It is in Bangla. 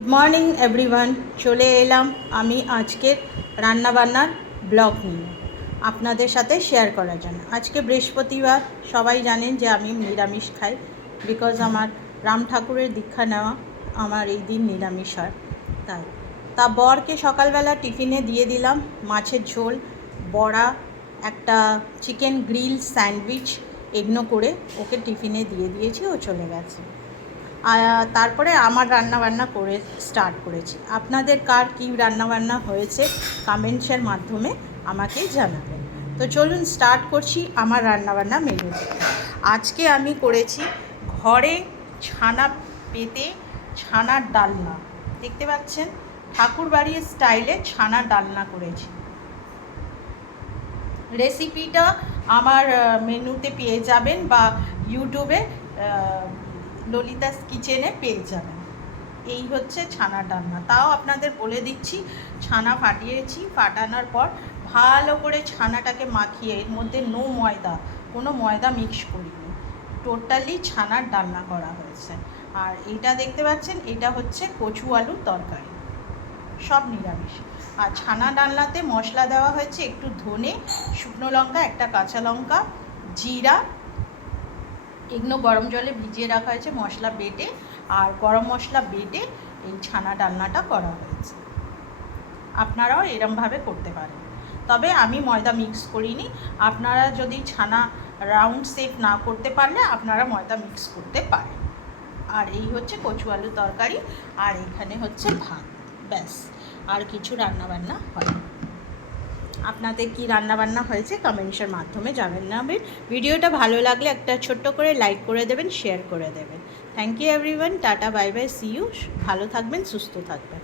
গুড মর্নিং এভরিওয়ান, চলে এলাম আমি আজকের রান্নাবান্নার ব্লগ নিয়ে আপনাদের সাথে শেয়ার করার জন্য। আজকে বৃহস্পতিবার, সবাই জানেন যে আমি নিরামিষ খাই, বিকজ আমার রাম ঠাকুরের দীক্ষা নেওয়া, আমার এই দিন নিরামিষ হয়। তা বরকে সকালবেলা টিফিনে দিয়ে দিলাম মাছের ঝোল, বড়া, একটা চিকেন গ্রিল স্যান্ডউইচ, এগুলো করে ওকে টিফিনে দিয়ে দিয়েছি, ও চলে গেছে। তারপরে আমার রান্নাবান্না করে স্টার্ট করেছি। আপনাদের কার কী রান্নাবান্না হয়েছে কমেন্টসের মাধ্যমে আমাকে জানাবেন। তো চলুন স্টার্ট করছি আমার রান্নাবান্না মেনু। আজকে আমি করেছি ঘরে ছানা পেতে ছানার ডালনা। দেখতে পাচ্ছেন, ঠাকুরবাড়ির স্টাইলে ছানার ডালনা করেছি। রেসিপিটা আমার মেনুতে পেয়ে যাবেন বা ইউটিউবে ললিতাস কিচেনে পেয়ে যাবেন। এই হচ্ছে ছানার ডালনা। তাও আপনাদের বলে দিচ্ছি, ছানা ফাটিয়েছি, ফাটানোর পর ভালো করে ছানাটাকে মাখিয়ে, এর মধ্যে নো ময়দা, কোনো ময়দা মিক্স করিনি, টোটালি ছানার ডালনা করা হয়েছে। আর এটা দেখতে পাচ্ছেন, এটা হচ্ছে কচু আলুর তরকারি, সব নিরামিষ। আর ছানা ডালনাতে মশলা দেওয়া হয়েছে একটু ধনে, শুকনো লঙ্কা, একটা কাঁচা লঙ্কা, জিরা, এগুলো গরম জলে ভিজিয়ে রাখা হয়েছে মশলা বেটে, আর গরম মশলা বেটে এই ছানা ডালনাটা করা হয়েছে। আপনারাও এরমভাবে করতে পারেন, তবে আমি ময়দা মিক্স করিনি। আপনারা যদি ছানা রাউন্ড শেপ না করতে পারলে আপনারা ময়দা মিক্স করতে পারেন। আর এই হচ্ছে কচু আলু তরকারি, আর এখানে হচ্ছে ভাত, ব্যাস। আর কিছু রান্নাবান্না হয়। আপনাদের কি রান্নাবান্না হয়েছে কমেন্টসের মাধ্যমে জানাবেন। ভিডিওটা ভালো লাগলে একটা ছোট্ট করে লাইক করে দেবেন, শেয়ার করে দেবেন। থ্যাংক ইউ এভরিওয়ান, টাটা, বাই বাই, সি ইউ। ভালো থাকবেন, সুস্থ থাকবেন।